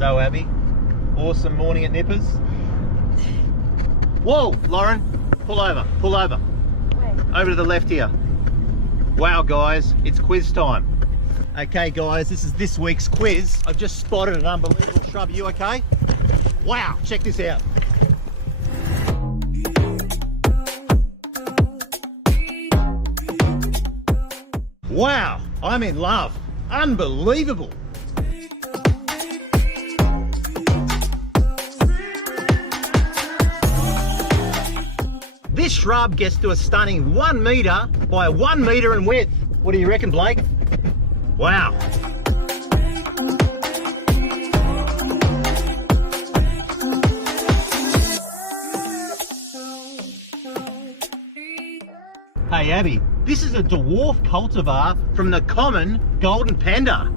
So Abby, awesome morning at Nippers. Whoa, Lauren, pull over. Where? Over to the left here. Wow guys, it's quiz time. Okay guys, this is this week's quiz. I've just spotted an unbelievable shrub. Are you okay? Wow, check this out. Wow, I'm in love. Unbelievable. This shrub gets to a stunning 1 metre by 1 metre in width. What do you reckon, Blake? Wow. Hey Abby, this is a dwarf cultivar from the common golden panda.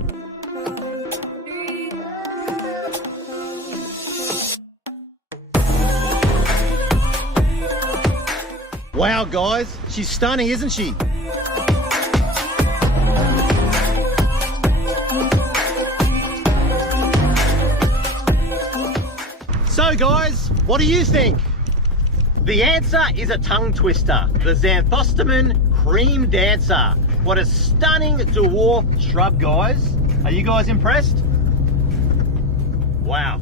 Wow guys, she's stunning, isn't she? So guys, what do you think? The answer is a tongue twister, the Xanphostemon Cream Dancer. What a stunning dwarf shrub, guys. Are you guys impressed? Wow.